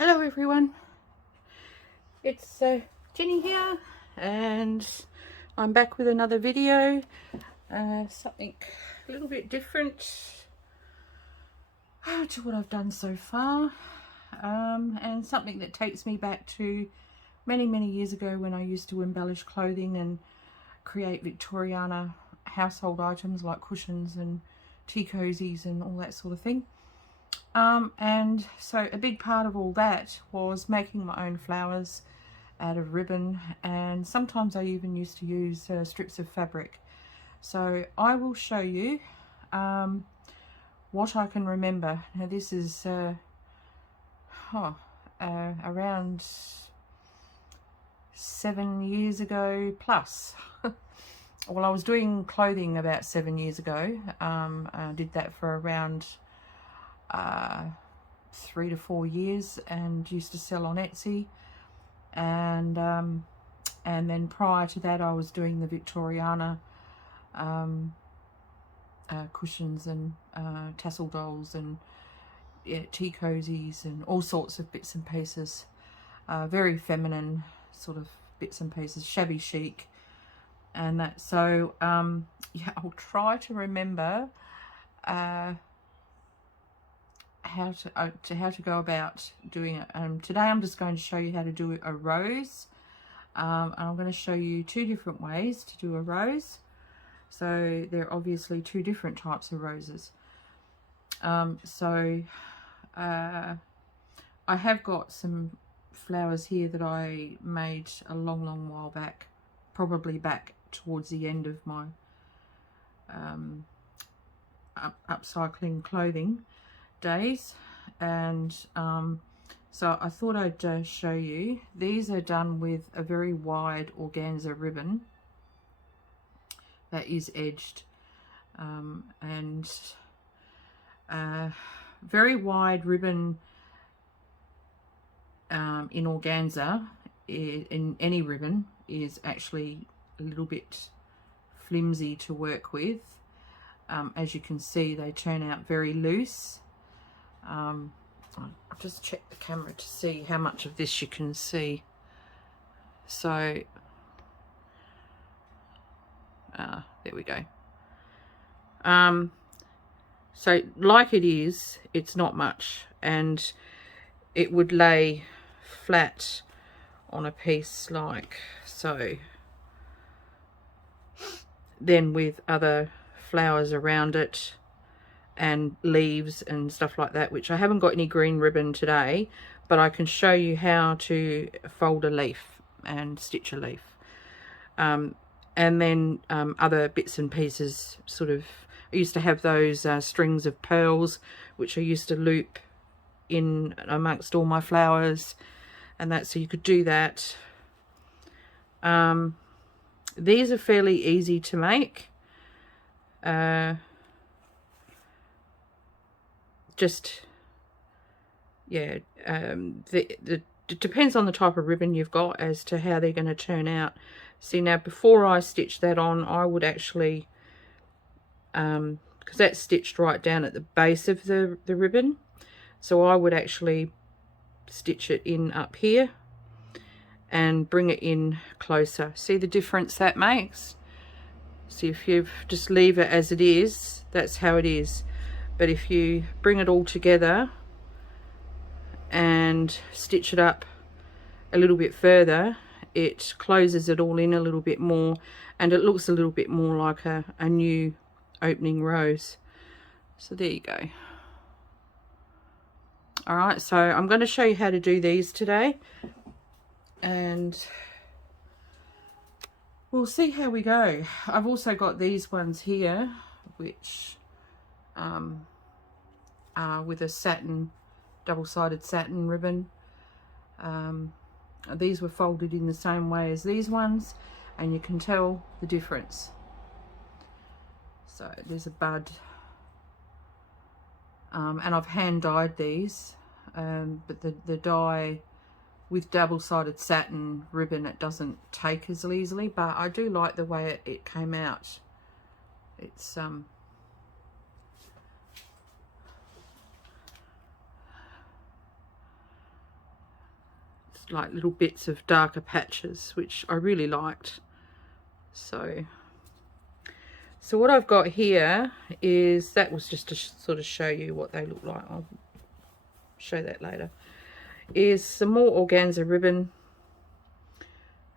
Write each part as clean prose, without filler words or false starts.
Hello everyone, it's Jenny here and I'm back with another video, something a little bit different to what I've done so far, and something that takes me back to many years ago when I used to embellish clothing and create Victoriana household items like cushions and tea cozies and all that sort of thing. And so a big part of all that was making my own flowers out of ribbon, and sometimes I even used to use strips of fabric. So I will show you what I can remember. Now this is around 7 years ago plus. Well, I was doing clothing about 7 years ago. I did that for around 3 to 4 years and used to sell on Etsy, and then prior to that I was doing the Victoriana cushions and tassel dolls and tea cozies and all sorts of bits and pieces, very feminine sort of bits and pieces, shabby chic and that. So yeah, I'll try to remember how to go about doing it. Today I'm just going to show you how to do a rose, and I'm going to show you two different ways to do a rose. So there are obviously two different types of roses. I have got some flowers here that I made a long while back, probably back towards the end of my upcycling clothing days, and so I thought I'd show you. These are done with a very wide organza ribbon that is edged, and very wide ribbon in organza, in any ribbon, is actually a little bit flimsy to work with. As you can see, they turn out very loose. I'll just check the camera to see how much of this you can see. So there we go. So like it is, it's not much, and it would lay flat on a piece like so, then with other flowers around it and leaves and stuff like that, which I haven't got any green ribbon today, but I can show you how to fold a leaf and stitch a leaf, and then other bits and pieces. Sort of, I used to have those strings of pearls which I used to loop in amongst all my flowers and that, so you could do that. These are fairly easy to make. Just, yeah, it depends on the type of ribbon you've got as to how they're going to turn out. See, now before I stitch that on, I would actually, because that's stitched right down at the base of the ribbon, so I would actually stitch it in up here and bring it in closer. See the difference that makes? See, if you just leave it as it is, that's how it is. But if you bring it all together and stitch it up a little bit further, it closes it all in a little bit more, and it looks a little bit more like a new opening rose. So there you go. Alright, so I'm going to show you how to do these today, and we'll see how we go. I've also got these ones here, which are with a satin, double-sided satin ribbon. These were folded in the same way as these ones, and you can tell the difference. So there's a bud, and I've hand dyed these, but the dye with double-sided satin ribbon, it doesn't take as easily, but I do like the way it came out. It's like little bits of darker patches, which I really liked. So what I've got here is, that was just to sort of show you what they look like. I'll show that later. Is some more organza ribbon,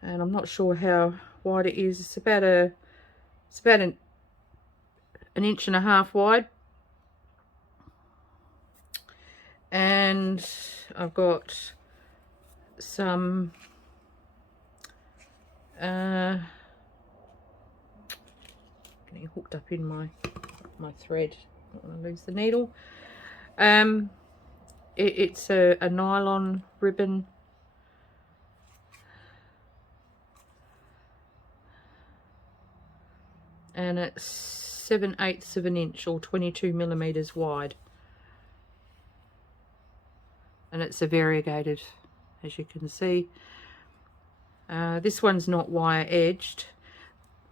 and I'm not sure how wide it is. It's about an inch and a half wide. And I've got some getting hooked up in my thread. I don't want to lose the needle. It's a nylon ribbon, and it's 7/8 of an inch, or 22 millimeters wide, and it's a variegated, as you can see. This one's not wire edged.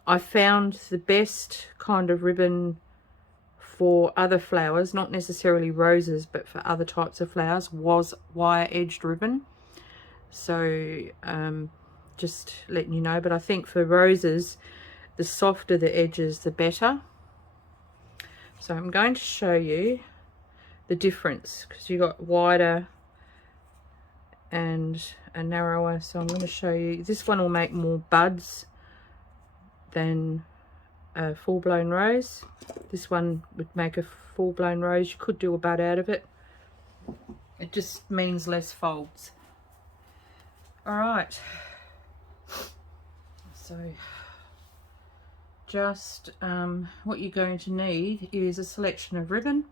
I found the best kind of ribbon for other flowers, not necessarily roses, but for other types of flowers, was wire edged ribbon. So just letting you know. But I think for roses, the softer the edges, the better. So I'm going to show you the difference, because you got wider and a narrower. So I'm going to show you, this one will make more buds than a full-blown rose. This one would make a full-blown rose. You could do a bud out of it. It just means less folds. All right, so just what you're going to need is a selection of ribbon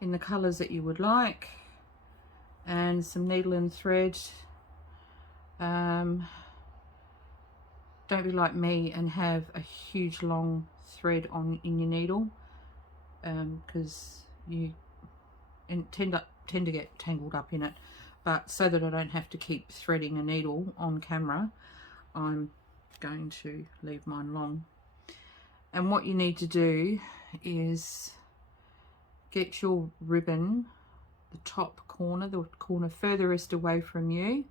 in the colors that you would like, and some needle and thread. Don't be like me and have a huge long thread in your needle, because you tend to get tangled up in it. But so that I don't have to keep threading a needle on camera, I'm going to leave mine long. And what you need to do is get your ribbon, the top corner, the corner furthest away from you,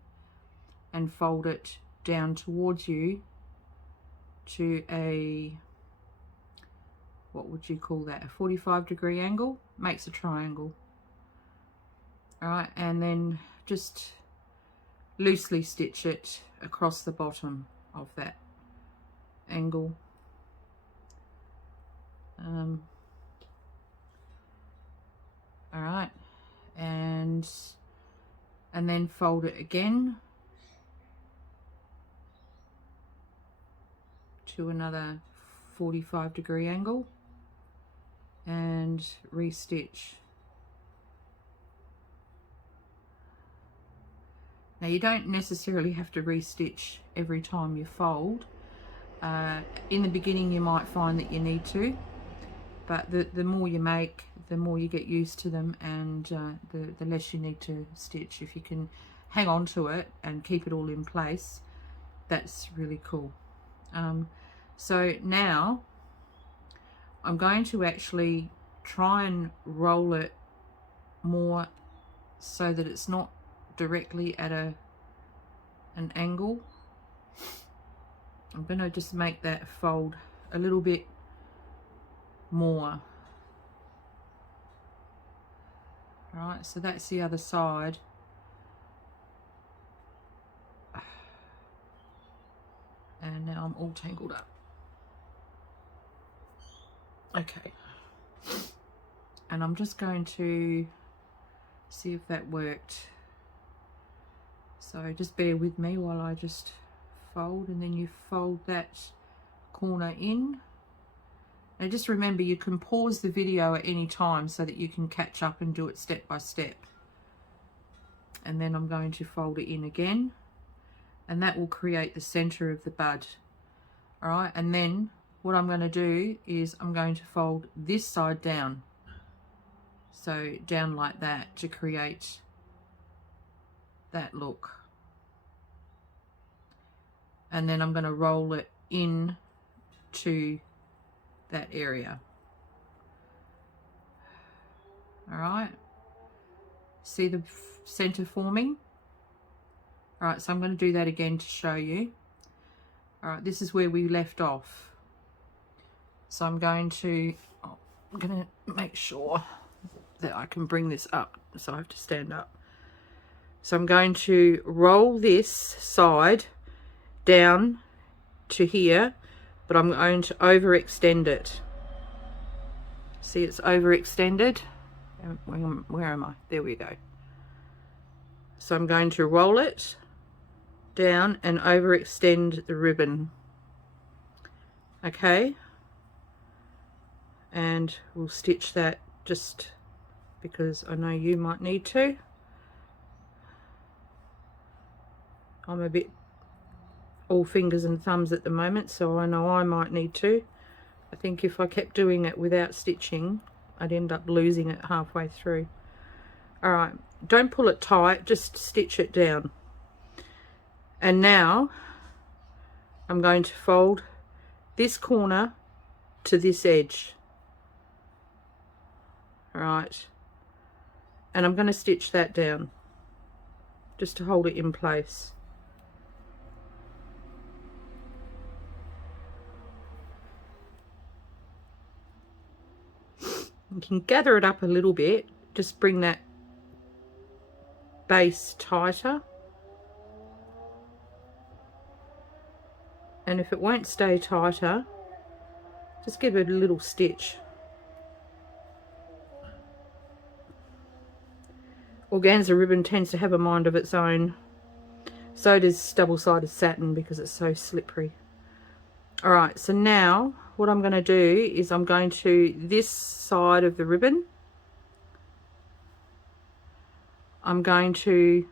and fold it down towards you to a, what would you call that, a 45-degree angle. Makes a triangle. All right, and then just loosely stitch it across the bottom of that angle. All right, and then fold it again to another 45-degree angle and restitch. Now you don't necessarily have to restitch every time you fold. In the beginning you might find that you need to, but the more you make, the more you get used to them, and the less you need to stitch. If you can hang on to it and keep it all in place, that's really cool. So now I'm going to actually try and roll it more so that it's not directly at an angle. I'm going to just make that fold a little bit more. Right, so that's the other side. And now I'm all tangled up. Okay. And I'm just going to see if that worked. So just bear with me while I just fold, and then you fold that corner in. Now just remember, you can pause the video at any time so that you can catch up and do it step by step. And then I'm going to fold it in again, and that will create the center of the bud. All right, and then what I'm going to do is I'm going to fold this side down. So down like that to create that look. And then I'm going to roll it in to that area. All right, see the center forming? All right, so I'm going to do that again to show you. All right, this is where we left off. So I'm going to make sure that I can bring this up, so I have to stand up. So I'm going to roll this side down to here, but I'm going to overextend it. See, it's overextended. Where am I? There we go. So I'm going to roll it down and overextend the ribbon. Okay, and we'll stitch that just because I know you might need to. I'm a bit all fingers and thumbs at the moment, so I know I might need to. I think if I kept doing it without stitching, I'd end up losing it halfway through. Alright, don't pull it tight, just stitch it down. And now I'm going to fold this corner to this edge. Alright, and I'm going to stitch that down just to hold it in place. You can gather it up a little bit, just bring that base tighter, and if it won't stay tighter, just give it a little stitch. Organza ribbon tends to have a mind of its own. So does double-sided satin because it's so slippery. Alright, so now what I'm going to do is I'm going to this side of the ribbon, I'm going to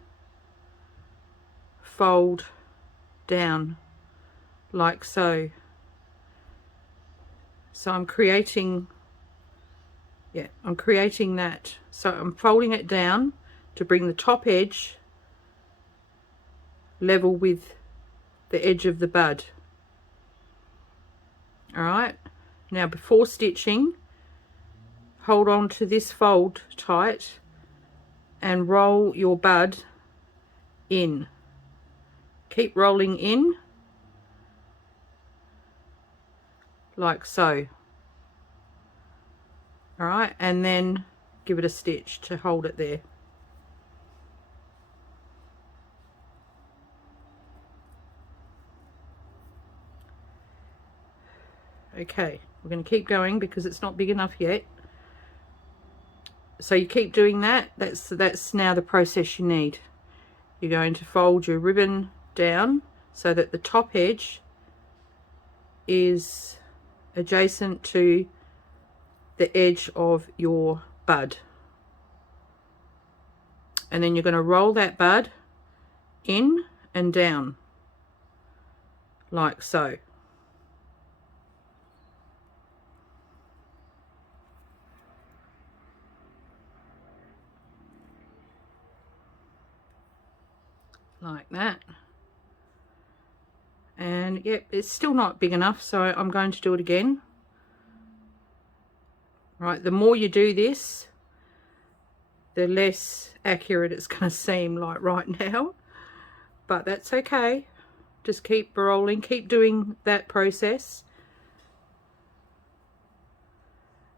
fold down like so. So I'm creating that. So I'm folding it down to bring the top edge level with the edge of the bud. Alright, now before stitching, hold on to this fold tight and roll your bud in. Keep rolling in like so. Alright, and then give it a stitch to hold it there. Okay, we're going to keep going because it's not big enough yet. So you keep doing that. That's now the process you need. You're going to fold your ribbon down so that the top edge is adjacent to the edge of your bud. And then you're going to roll that bud in and down like so. Like that. And yep, it's still not big enough, so I'm going to do it again. Right, the more you do this, the less accurate it's going to seem like right now, but that's okay. Just keep rolling, keep doing that process.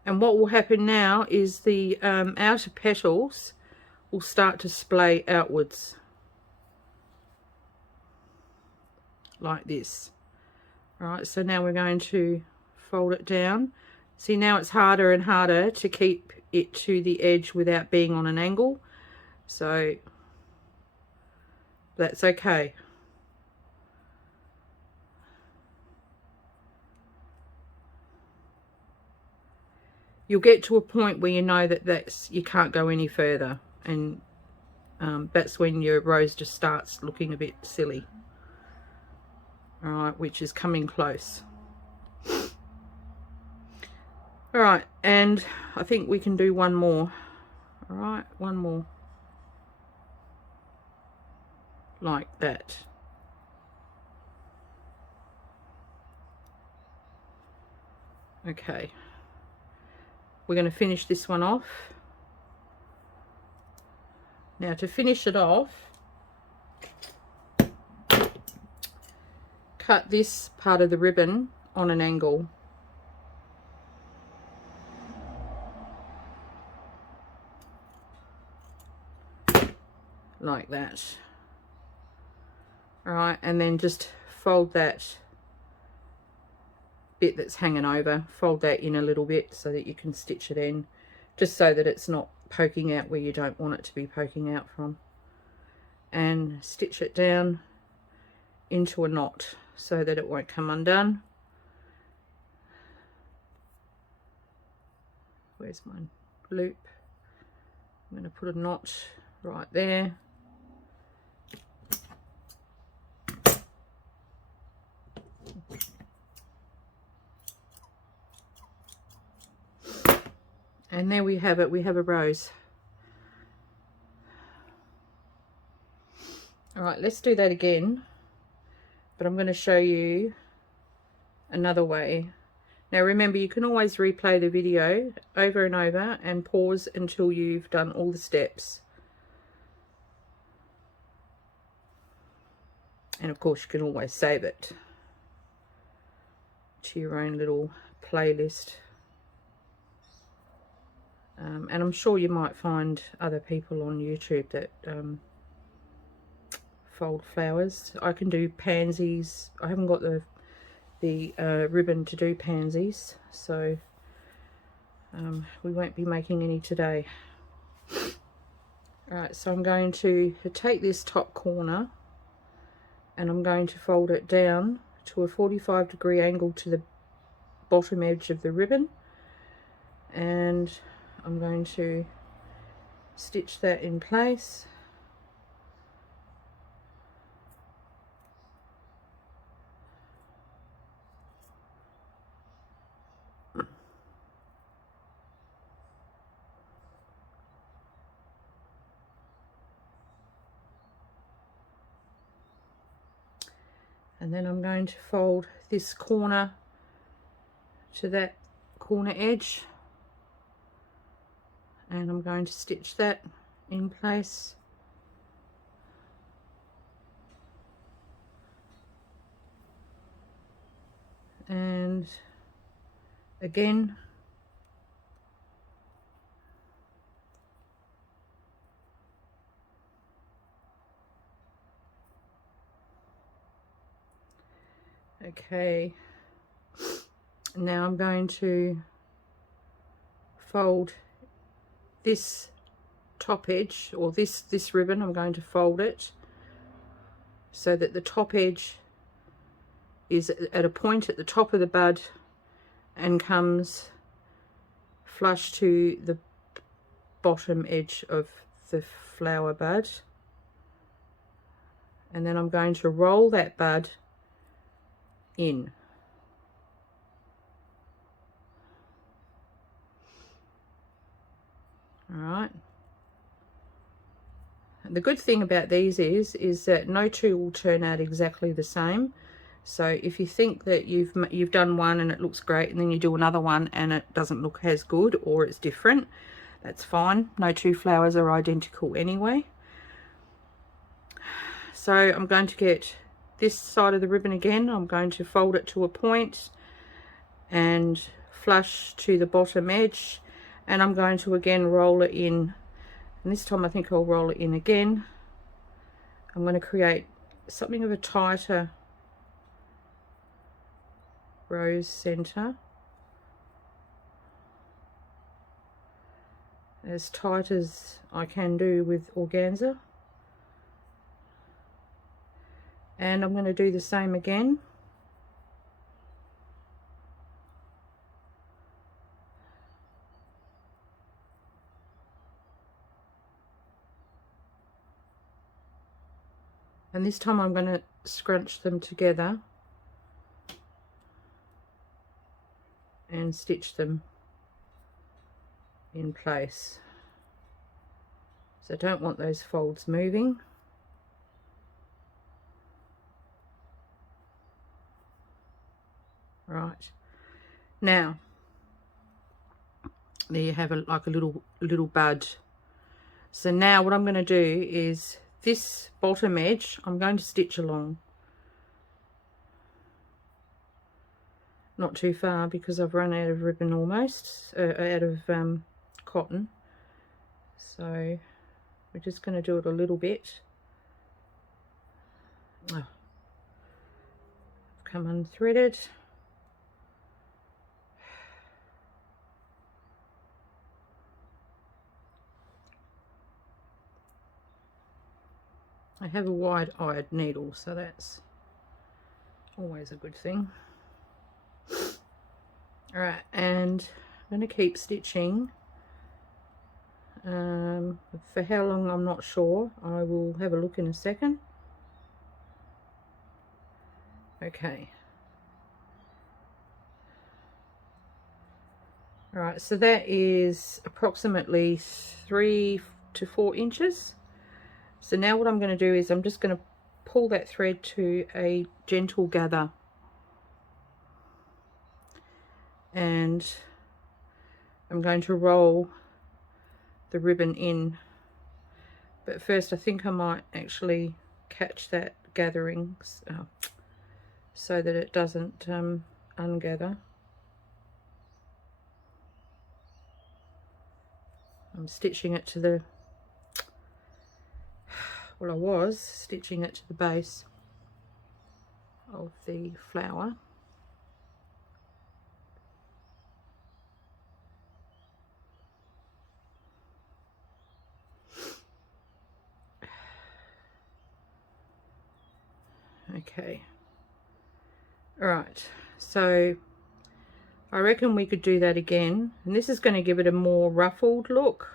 And what will happen now is the outer petals will start to splay outwards like this. All right, so now we're going to fold it down. See, now it's harder and harder to keep it to the edge without being on an angle, so that's okay. You'll get to a point where you know that you can't go any further, and that's when your rose just starts looking a bit silly. All right, which is coming close. All right, and I think we can do one more. All right, one more like that. Okay, we're going to finish this one off. Now to finish it off, cut this part of the ribbon on an angle. Like that. Alright, and then just fold that bit that's hanging over, fold that in a little bit so that you can stitch it in, just so that it's not poking out where you don't want it to be poking out from, and stitch it down into a knot so that it won't come undone. Where's my loop? I'm going to put a knot right there. And there we have it, we have a rose. Alright, let's do that again, but I'm going to show you another way. Now remember, you can always replay the video over and over and pause until you've done all the steps. And of course you can always save it to your own little playlist. And I'm sure you might find other people on YouTube that fold flowers. I can do pansies. I haven't got the ribbon to do pansies, so we won't be making any today. Alright, so I'm going to take this top corner and I'm going to fold it down to a 45-degree angle to the bottom edge of the ribbon, and I'm going to stitch that in place. And then I'm going to fold this corner to that corner edge, and I'm going to stitch that in place. And again, okay, now I'm going to fold this top edge, or this ribbon, I'm going to fold it so that the top edge is at a point at the top of the bud and comes flush to the bottom edge of the flower bud, and then I'm going to roll that bud in. Alright, the good thing about these is that no two will turn out exactly the same. So if you think that you've done one and it looks great, and then you do another one and it doesn't look as good, or it's different, that's fine. No two flowers are identical anyway. So I'm going to get this side of the ribbon again. I'm going to fold it to a point and flush to the bottom edge, and I'm going to again roll it in, and this time I think I'll roll it in again. I'm going to create something of a tighter rose center, as tight as I can do with organza, and I'm going to do the same again. And this time I'm going to scrunch them together and stitch them in place. So I don't want those folds moving. Right, now there you have like a little bud. So now what I'm going to do is this bottom edge I'm going to stitch along. not too far because I've run out of ribbon almost, out of cotton. So we're just going to do it a little bit. Oh, come unthreaded. I have a wide-eyed needle, so that's always a good thing. Alright, and I'm going to keep stitching. For how long I'm not sure. I will have a look in a second. Okay. Alright, so that is approximately 3 to 4 inches. So now what I'm going to do is I'm just going to pull that thread to a gentle gather. And I'm going to roll the ribbon in. But first I think I might actually catch that gathering so that it doesn't ungather. I'm stitching it to the, well, I was stitching it to the base of the flower. Okay. Alright, so I reckon we could do that again, and this is going to give it a more ruffled look.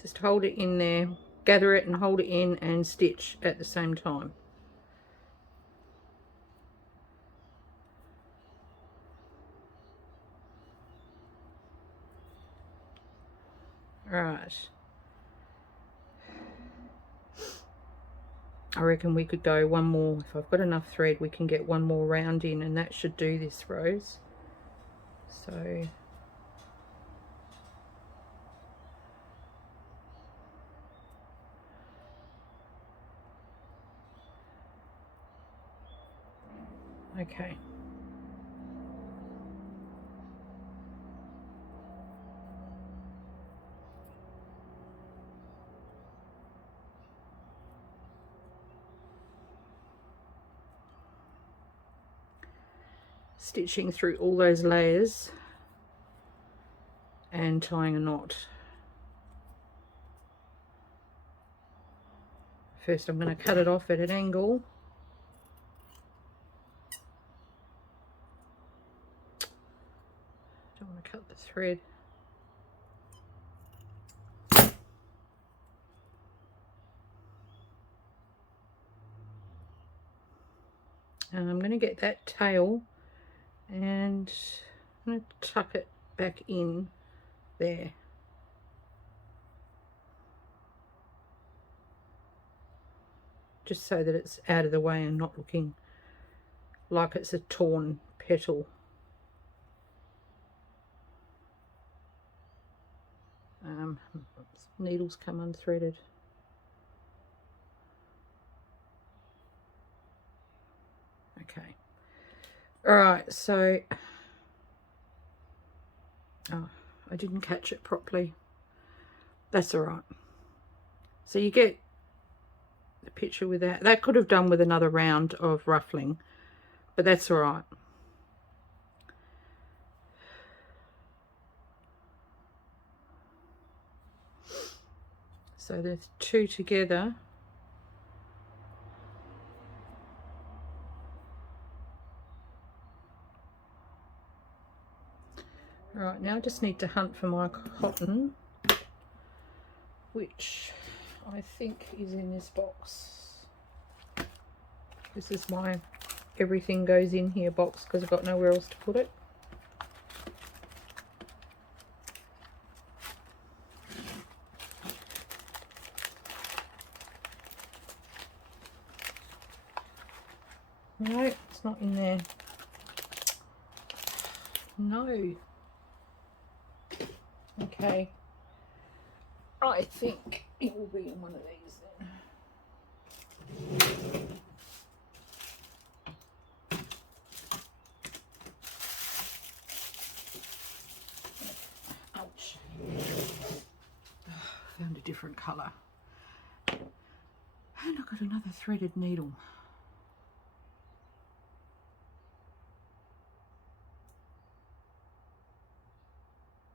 Just hold it in there, gather it and hold it in and stitch at the same time. Alright. I reckon we could go one more. If I've got enough thread, we can get one more round in, and that should do this rose. So okay. Stitching through all those layers and tying a knot. First I'm going to cut it off at an angle. Don't want to cut the thread. And I'm going to get that tail and I'm going to tuck it back in there. Just so that it's out of the way and not looking like it's a torn petal. Needles come unthreaded. Okay. Alright, so I didn't catch it properly. That's alright. So you get the picture with that. That could have done with another round of ruffling, but that's alright. So there's two together. Right, now I just need to hunt for my cotton, which I think is in this box. This is my everything goes in here box because I've got nowhere else to put it. No, it's not in there. No. Okay. I think it will be in one of these then. Ouch. Found a different colour. And I've got another threaded needle.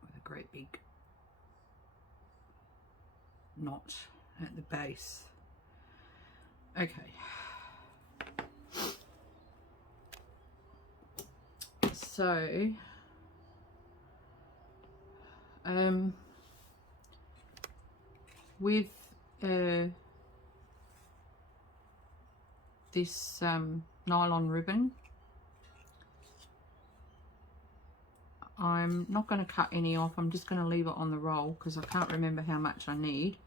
With a great big knot at the base. Okay. So, with this nylon ribbon, I'm not going to cut any off. I'm just going to leave it on the roll because I can't remember how much I need.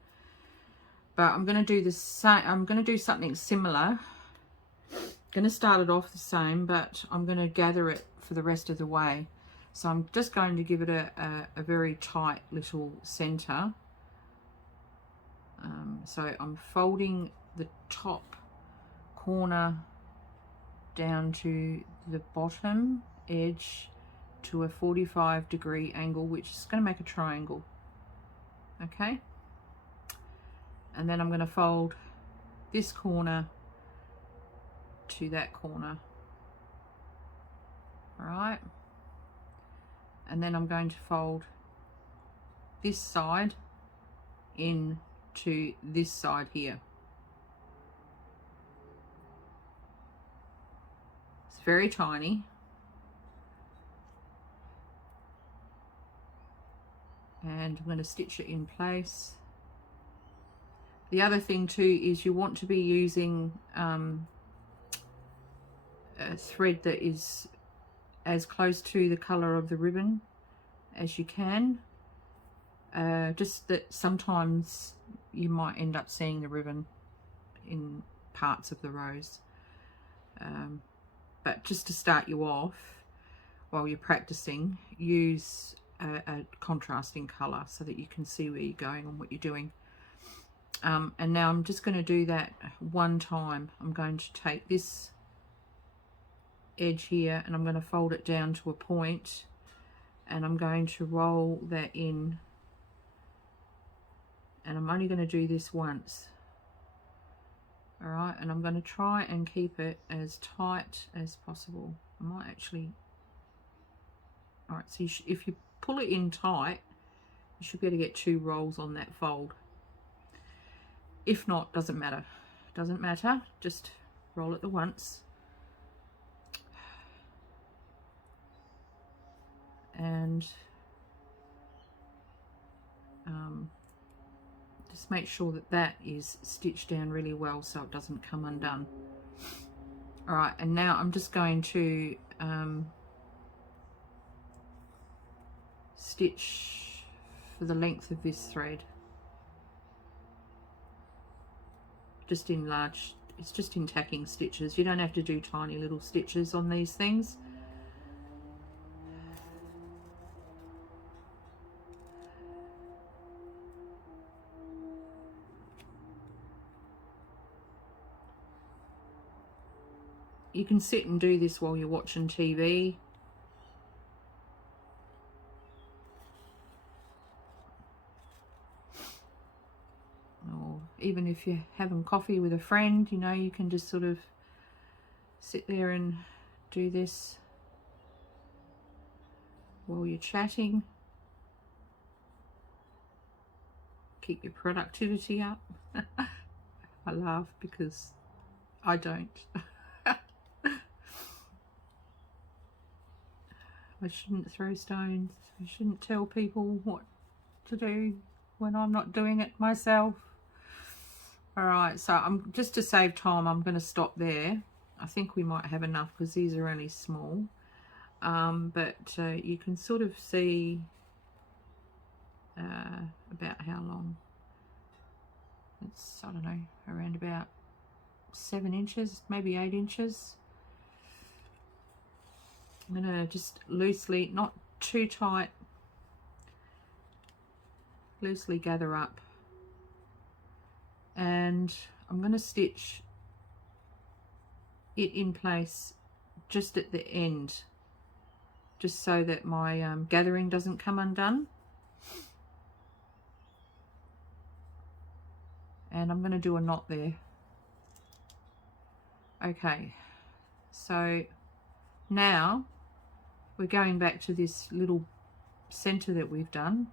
But I'm going to do the same. I'm going to do something similar. Going to start it off the same, but I'm going to gather it for the rest of the way. So I'm just going to give it a very tight little center. So I'm folding the top corner down to the bottom edge to a 45-degree angle, which is going to make a triangle. Okay, and then I'm going to fold this corner to that corner. All right, and then I'm going to fold this side in to this side here. It's very tiny. And I'm going to stitch it in place. The other thing too is you want to be using a thread that is as close to the colour of the ribbon as you can. Just that sometimes you might end up seeing the ribbon in parts of the rows. But just to start you off while you're practicing, use a contrasting colour so that you can see where you're going and what you're doing. And now I'm just going to do that one time. I'm going to take this edge here and I'm going to fold it down to a point, and I'm going to roll that in, and I'm only going to do this once. All right, and I'm going to try and keep it as tight as possible. I might actually, all right, so if you pull it in tight, you should be able to get 2 rolls on that fold. If not, doesn't matter. Doesn't matter, just roll it the once. And just make sure that that is stitched down really well so it doesn't come undone. All right, and now I'm just going to stitch for the length of this thread. Just in large, it's just in tacking stitches. You don't have to do tiny little stitches on these things. You can sit and do this while you're watching TV. Or even if you're having coffee with a friend, you know, you can just sort of sit there and do this while you're chatting. Keep your productivity up. I laugh because I don't. I shouldn't throw stones. I shouldn't tell people what to do when I'm not doing it myself. All right, so I'm just to save time, I'm going to stop there. I think we might have enough because these are only small. But you can sort of see about how long. It's, I don't know, around about 7 inches, maybe 8 inches. I'm going to just loosely, not too tight, loosely gather up, and I'm going to stitch it in place just at the end, just so that my gathering doesn't come undone. And I'm going to do a knot there. Okay, so now we're going back to this little center that we've done,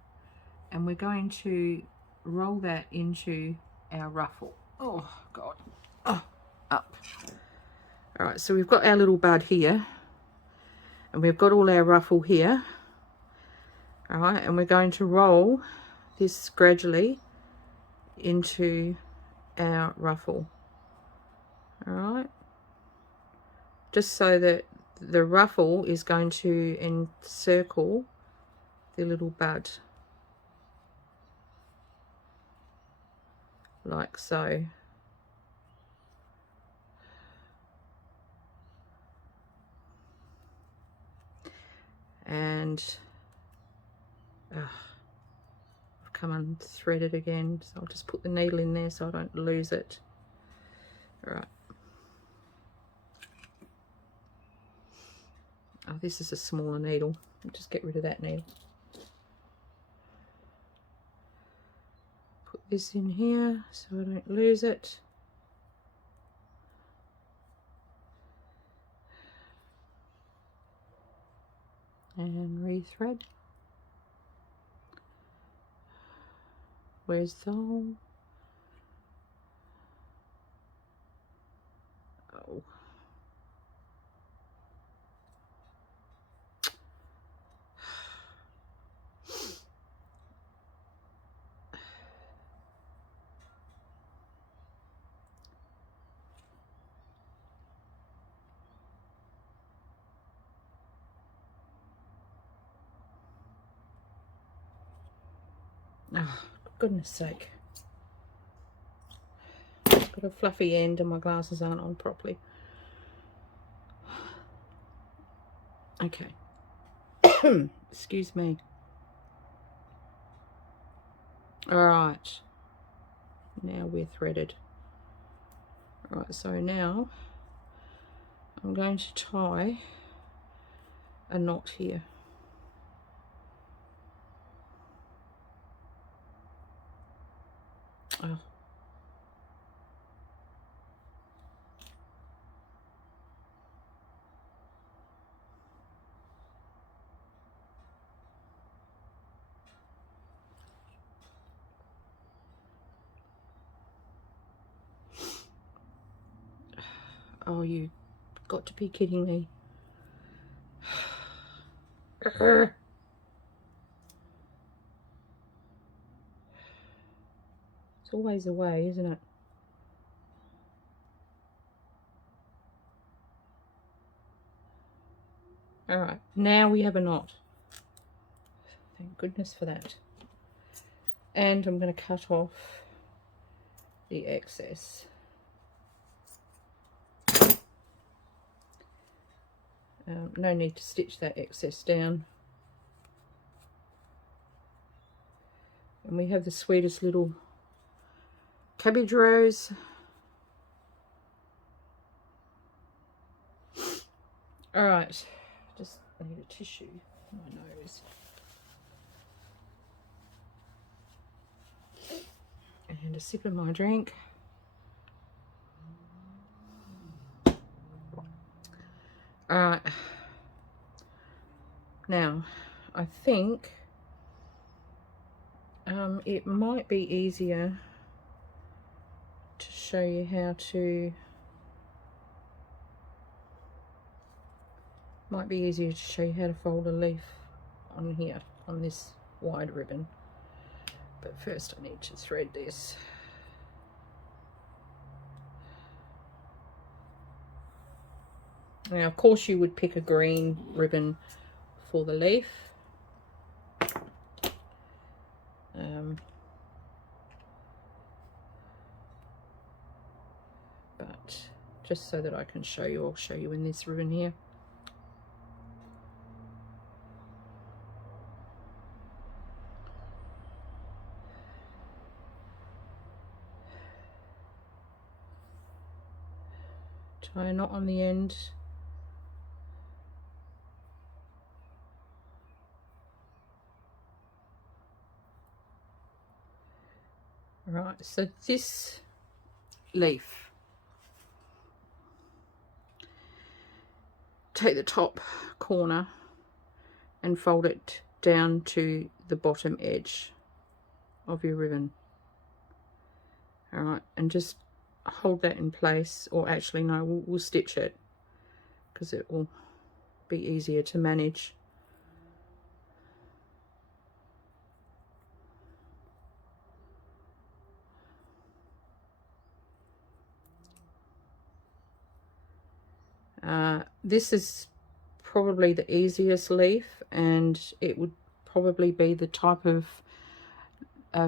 and we're going to roll that into our ruffle. Oh God, oh, up. All right, so we've got our little bud here, and we've got all our ruffle here. All right, and we're going to roll this gradually into our ruffle. All right, just so that the ruffle is going to encircle the little bud, like so. And I've come unthreaded again, so I'll just put the needle in there so I don't lose it. All right. Oh, this is a smaller needle. I'll just get rid of that needle. Put this in here so I don't lose it. And rethread. Where's the hole? Oh. Oh, goodness sake. It's got a fluffy end and my glasses aren't on properly. Okay. Excuse me. Alright. Now we're threaded. Alright, so now I'm going to tie a knot here. Oh. Oh, you got to be kidding me. It's always a way, isn't it? Alright, now we have a knot. Thank goodness for that. And I'm going to cut off the excess. No need to stitch that excess down. And we have the sweetest little cabbage rose. Alright, just need a tissue for my nose. And a sip of my drink. Alright, now I think it might be easier to show you how to, fold a leaf on here, on this wide ribbon. But first I need to thread this. Now, of course, you would pick a green ribbon for the leaf. But just so that I can show you, I'll show you in this ribbon here. tie a knot on the end. Right, so this leaf, take the top corner and fold it down to the bottom edge of your ribbon. All right, and just hold that in place, or actually no, we'll stitch it because it will be easier to manage. This is probably the easiest leaf, and it would probably be the type of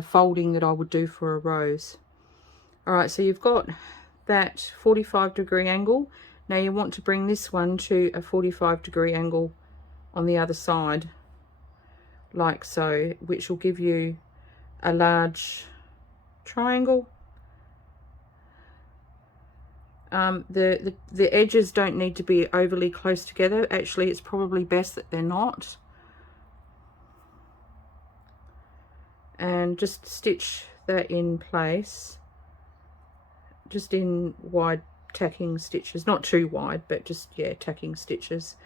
folding that I would do for a rose. All right, so you've got that 45-degree angle. Now you want to bring this one to a 45-degree angle on the other side, like so, which will give you a large triangle. The edges don't need to be overly close together. Actually, it's probably best that they're not. And just stitch that in place, just in wide tacking stitches, not too wide, but just, yeah, tacking stitches.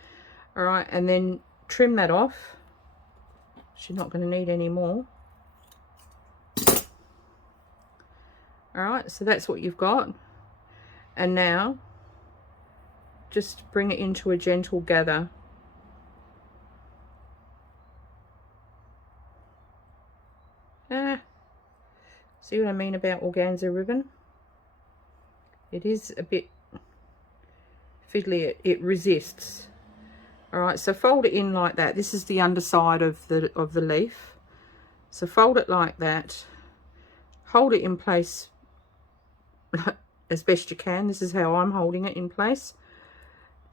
All right, and then trim that off. She's not going to need any more. All right, so that's what you've got. And now just bring it into a gentle gather. See what I mean about organza ribbon? It is a bit fiddly, it resists. All right, so fold it in like that. This is the underside of the leaf. So fold it like that. Hold it in place as best you can. This is how I'm holding it in place,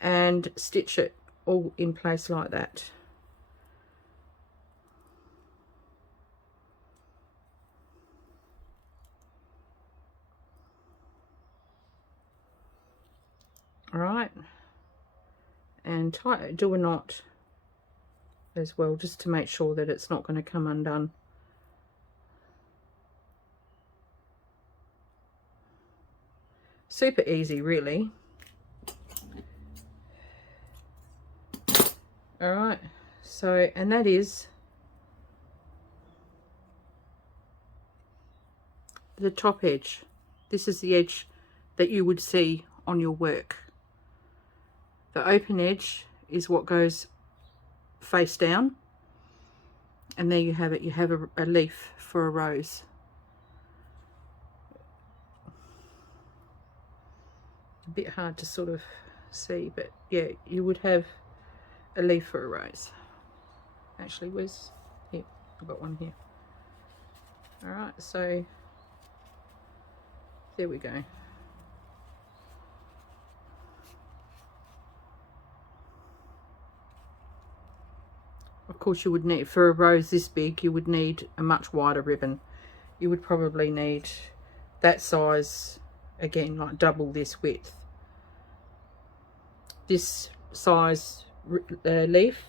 and stitch it all in place like that. All right, and do a knot as well, just to make sure that it's not going to come undone. Super easy, really. All right, so, and that is the top edge. This is the edge that you would see on your work. The open edge is what goes face down, and there you have it. You have a leaf for a rose. A bit hard to sort of see, but yeah, you would have a leaf for a rose. Actually, where's here? I've got one here. All right, so there we go. Of course, you would need, for a rose this big, you would need a much wider ribbon. You would probably need that size, again, like double this width. This size leaf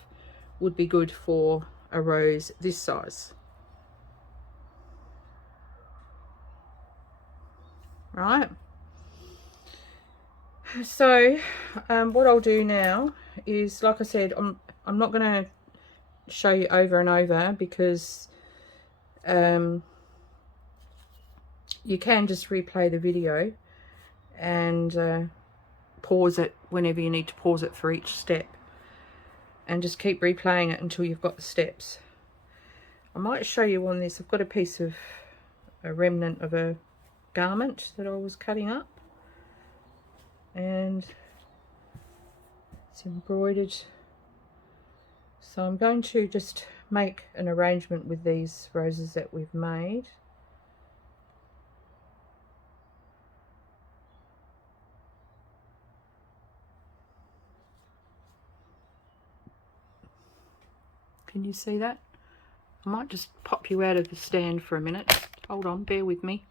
would be good for a rose this size. Right. So what I'll do now is, like I said, I'm not going to show you over and over, because you can just replay the video and pause it whenever you need to pause it for each step, and just keep replaying it until you've got the steps. I might show you on this. I've got a piece of a remnant of a garment that I was cutting up, and it's embroidered. So I'm going to just make an arrangement with these roses that we've made. Can you see that? I might just pop you out of the stand for a minute. Hold on, bear with me.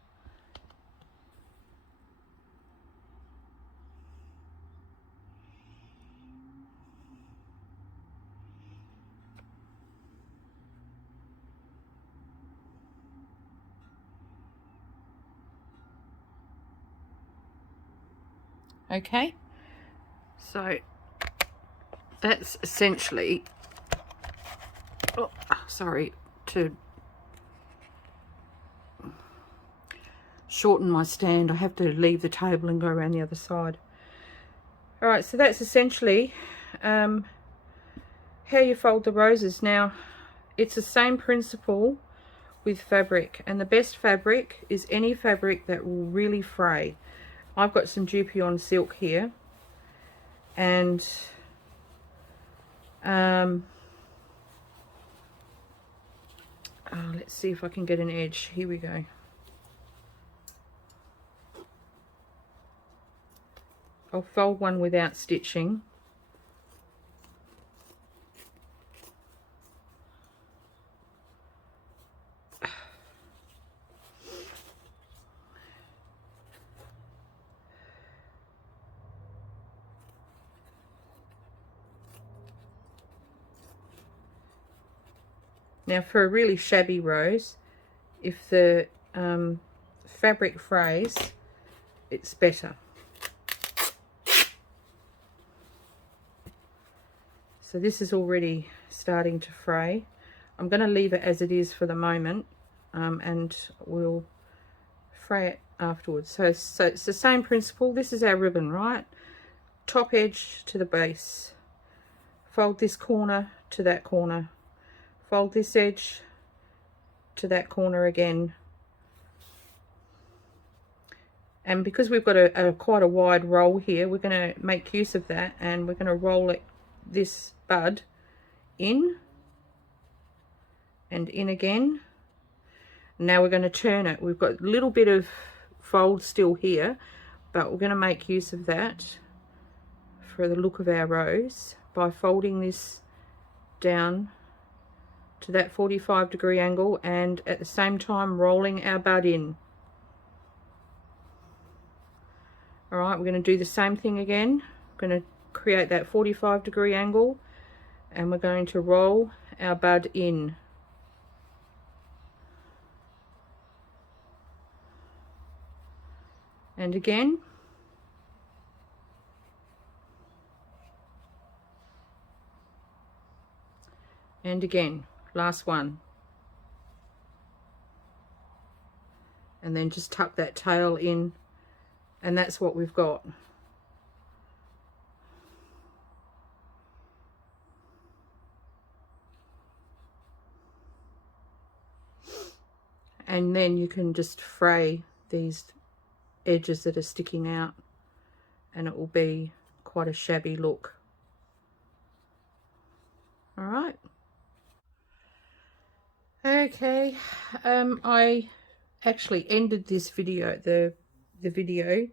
Okay, so that's essentially, oh, sorry, to shorten my stand I have to leave the table and go around the other side. All right, so that's essentially how you fold the roses. Now it's the same principle with fabric, and the best fabric is any fabric that will really fray. I've got some Dupion silk here, and let's see if I can get an edge. Here we go. I'll fold one without stitching. Now for a really shabby rose, if the fabric frays, it's better. So this is already starting to fray. I'm going to leave it as it is for the moment, and we'll fray it afterwards. So it's the same principle. This is our ribbon, right? Top edge to the base. Fold this corner to that corner. Fold this edge to that corner again. And because we've got quite a wide roll here, we're going to make use of that, and we're going to roll it, this bud, in and in again. Now we're going to turn it. We've got a little bit of fold still here, but we're going to make use of that for the look of our rose by folding this down to that 45-degree angle, and at the same time rolling our bud in. All right, we're going to do the same thing again. We're going to create that 45-degree angle, and we're going to roll our bud in. And again. And again. Last one. And then just tuck that tail in, and that's what we've got. And then you can just fray these edges that are sticking out, and it will be quite a shabby look. All right. Okay, I actually ended this video, the video,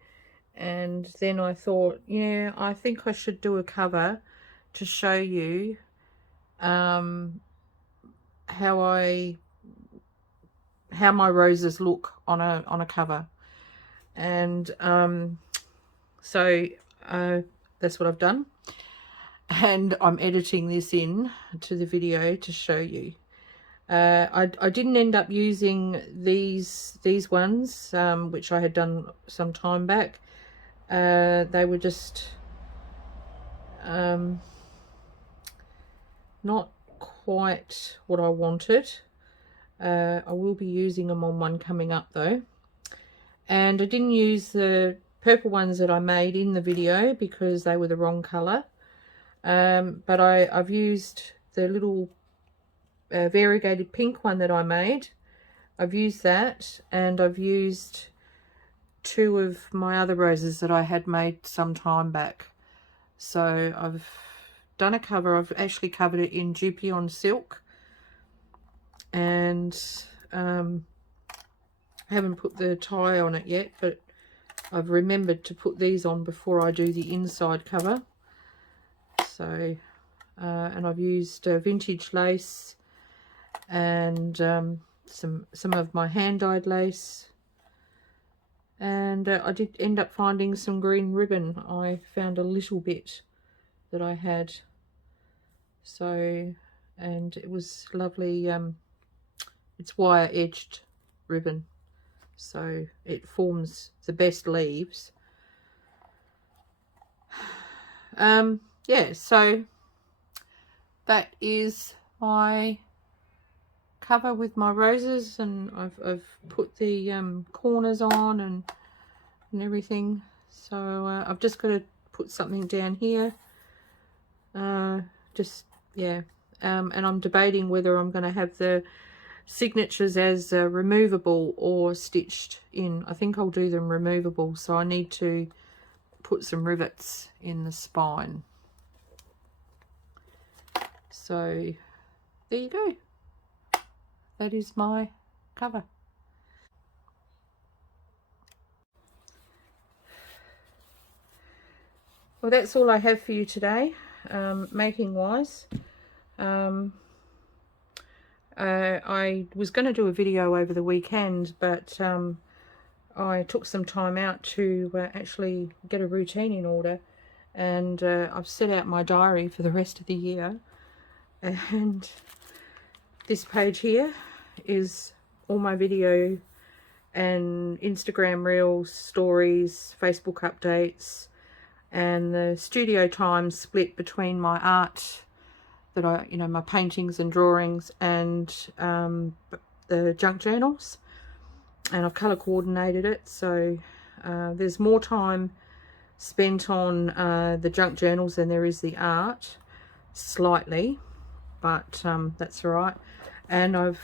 and then I thought, yeah, I think I should do a cover to show you how my roses look on a cover. And so that's what I've done, and I'm editing this in to the video to show you. I didn't end up using these ones, which I had done some time back. They were just not quite what I wanted. I will be using them on one coming up though. And I didn't use the purple ones that I made in the video because they were the wrong colour. But I've used the little variegated pink one that I made. I've used that, and I've used two of my other roses that I had made some time back. So I've done a cover. I've actually covered it in Dupion silk, and I haven't put the tie on it yet, but I've remembered to put these on before I do the inside cover. So and I've used vintage lace and some of my hand-dyed lace, and I did end up finding some green ribbon. I found a little bit that I had, so, and it was lovely. It's wire edged ribbon, so it forms the best leaves. Yeah, so that is my cover with my roses, and I've put the corners on and everything. So I've just got to put something down here. Just, yeah. And I'm debating whether I'm going to have the signatures as removable or stitched in. I think I'll do them removable, so I need to put some rivets in the spine. So there you go. That is my cover. Well, that's all I have for you today, making wise. I was going to do a video over the weekend, but I took some time out to actually get a routine in order, and I've set out my diary for the rest of the year, and this page here is all my video and Instagram reels, stories, Facebook updates, and the studio time split between my art that my paintings and drawings, and the junk journals, and I've colour coordinated it, so there's more time spent on the junk journals than there is the art, slightly, but that's all right. And I've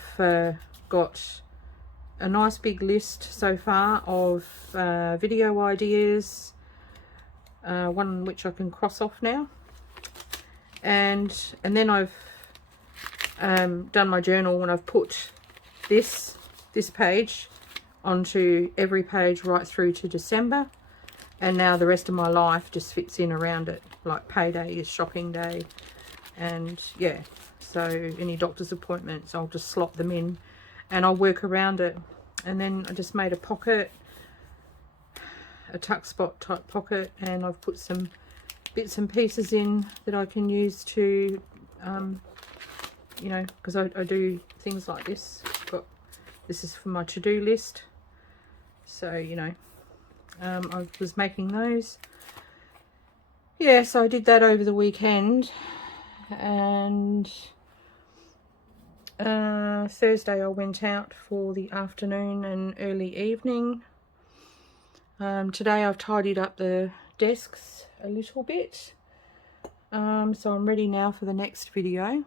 got a nice big list so far of video ideas, one which I can cross off now, and then I've done my journal, and I've put this page onto every page right through to December, and now the rest of my life just fits in around it, like payday is shopping day, and yeah, so any doctor's appointments I'll just slot them in and I'll work around it. And then I just made a pocket, a tuck spot type pocket, and I've put some bits and pieces in that I can use to because I do things like this. This is for my to-do list, so I was making those. Yeah, so I did that over the weekend, and Thursday I went out for the afternoon and early evening. Today I've tidied up the desks a little bit, so I'm ready now for the next video,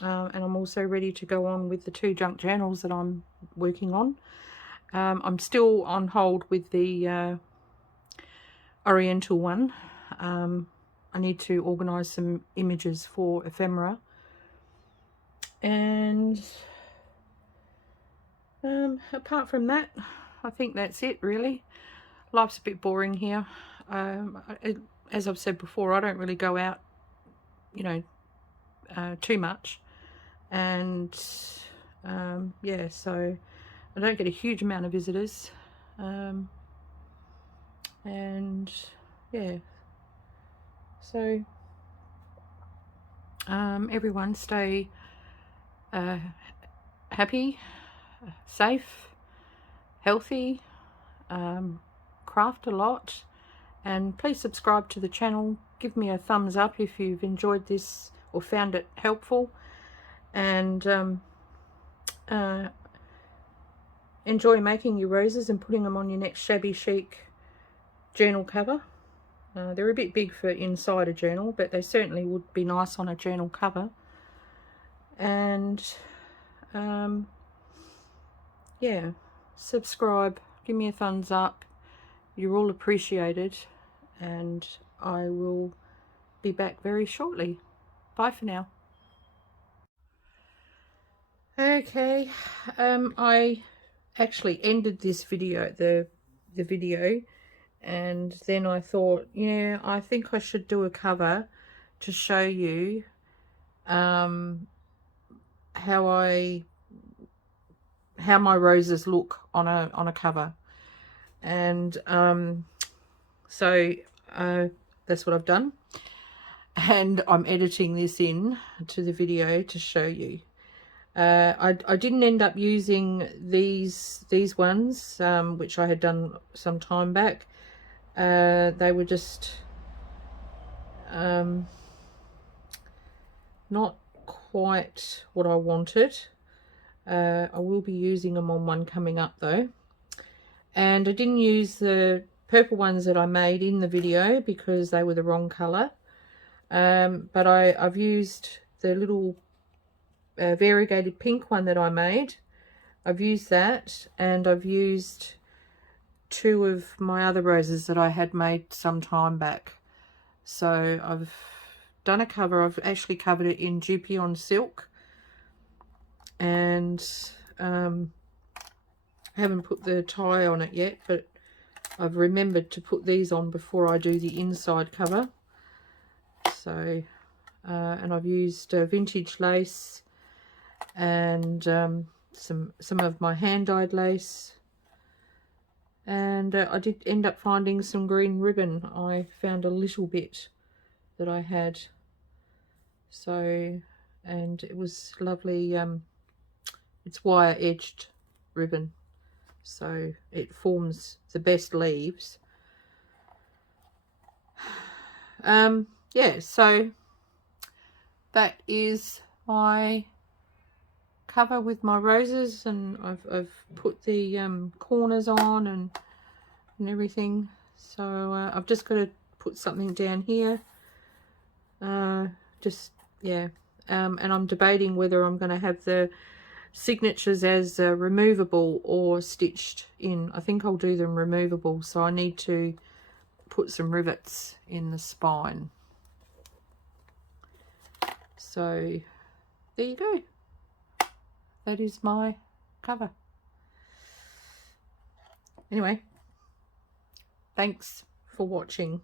and I'm also ready to go on with the 2 junk journals that I'm working on. I'm still on hold with the Oriental one. I need to organise some images for ephemera, and apart from that, I think that's it really. Life's a bit boring here. As I've said before, I don't really go out too much, and yeah, so I don't get a huge amount of visitors, and yeah, so everyone stay happy, safe, healthy, craft a lot, and please subscribe to the channel. Give me a thumbs up if you've enjoyed this or found it helpful, and enjoy making your roses and putting them on your next shabby chic journal cover. They're a bit big for inside a journal, but they certainly would be nice on a journal cover. And yeah, subscribe, give me a thumbs up. You're all appreciated, and I will be back very shortly. Bye for now. Okay, I actually ended this video, the video, and then I thought, yeah, I think I should do a cover to show you how my roses look on a cover. And so that's what I've done, and I'm editing this in to the video to show you. I didn't end up using these ones, which I had done some time back. They were just not quite what I wanted. I will be using them on one coming up though. And I didn't use the purple ones that I made in the video because they were the wrong colour. But I've used the little variegated pink one that I made. I've used that, and I've used 2 of my other roses that I had made some time back. So I've done a cover. I've actually covered it in Dupion silk, and I haven't put the tie on it yet, but I've remembered to put these on before I do the inside cover. So and I've used vintage lace and some of my hand-dyed lace, and I did end up finding some green ribbon. I found a little bit that I had, so, and it was lovely. It's wire edged ribbon, so it forms the best leaves. Yeah, so that is my cover with my roses, and I've put the corners on and everything. So I've just got to put something down here, just, yeah. And I'm debating whether I'm going to have the signatures as removable or stitched in. I think I'll do them removable, so I need to put some rivets in the spine. So there you go. That is my cover. Anyway, thanks for watching.